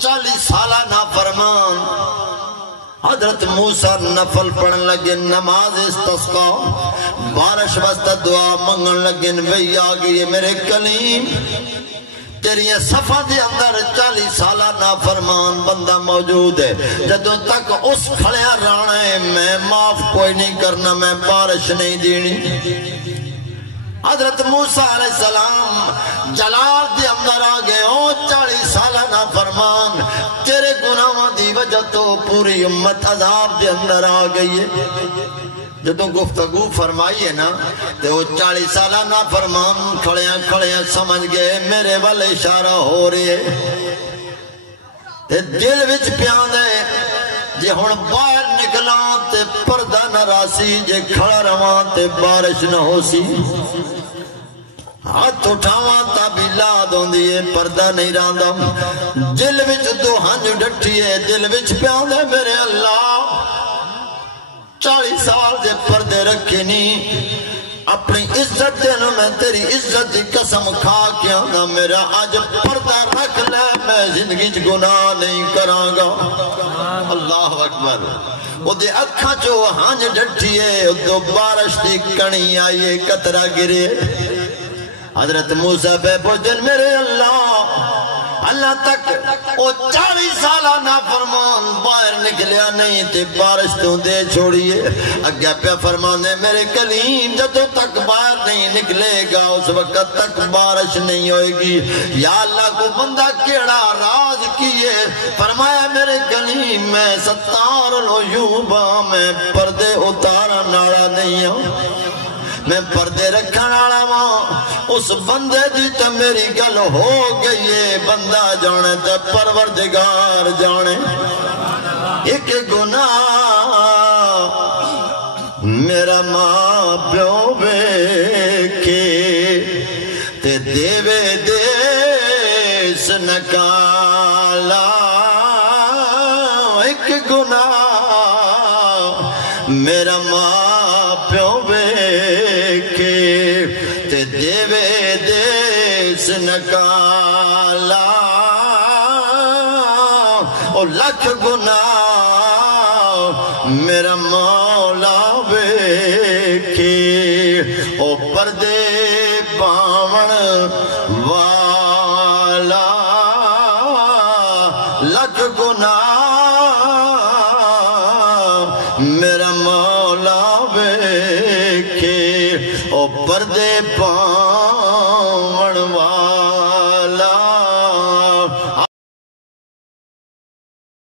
40 سالہ نافرمان حضرت موسیٰ نفل پڑھن لگے نماز استسقا بارش واسطہ دعا منگن لگے وہی آگئی میرے کلیم تیری صفحہ دے اندر 40 سالہ نافرمان بندہ موجود ہے جدوں تک اس کھڑیا رہنا ہے میں معاف کوئی نہیں کرنا میں بارش نہیں دینی حضرت موسیٰ علیہ السلام جلال دے اندر آگئے 40 سالہ نافرمان تیرے گناہوں دی وجہ تو پوری امت عذاب دے اندر آگئی ہے جدوں گفتگو فرمائی ہے نا تو 40 سالہ نافرمان کھڑیاں سمجھ گئے میرے والے اشارہ ہو رہی ہے دل وچ پیان دے جے ہن باہر نکلاں تے پردہ نہ راسی جے کھڑا رواں تے بارش نہ ہو سی ہاتھ اٹھاواں تابی لاد ہوندی ہے پردہ نہیں رہندا دل وچ دو ہنج ڈٹھی ہے دل وچ پیان دے میرے اللہ 40 سال دے پردے رکھے نہیں اپنی عزت دینا میں تیری عزت دی قسم کھا کے آنا میرا آج پردہ رکھ لے میں زندگی چ گناہ نہیں کرانگا اللہ اکبر وہ دے اکھا جو ہانج ڈٹھی ہے دو بارش دی کنی آئیے قطرہ گرے حضرت موسیٰ پہ پوچھن میرے اللہ تک وہ 40 سالہ نافرمان باہر نکلیا نہیں تے بارش تو دے چھوڑیے اگیا پہ فرمانے میرے کلیم جدوں تک باہر نہیں نکلے گا اس وقت تک بارش نہیں ہوئے گی یا اللہ کو بندہ کیڑا راز کیے فرمایا میرے کلیم میں 70 العیوبہ میں پردے اتارا ناڑا نہیں ہوں میں پردے رکھن والا ماں اس بندے دی تو میری گل ہو گئی ہے بندہ جانے تے پروردگار جانے ایک گناہ میرا ماں پیو بیکھے تے دیوے دیس نکالا ایک گناہ میرا ماں پیو تے دیوے دیس نکالا او لکھ گناہ میرا مولا بیکھے او پردے پاون والا لکھ گناہ میرا مولا بیکھے او پردے پاون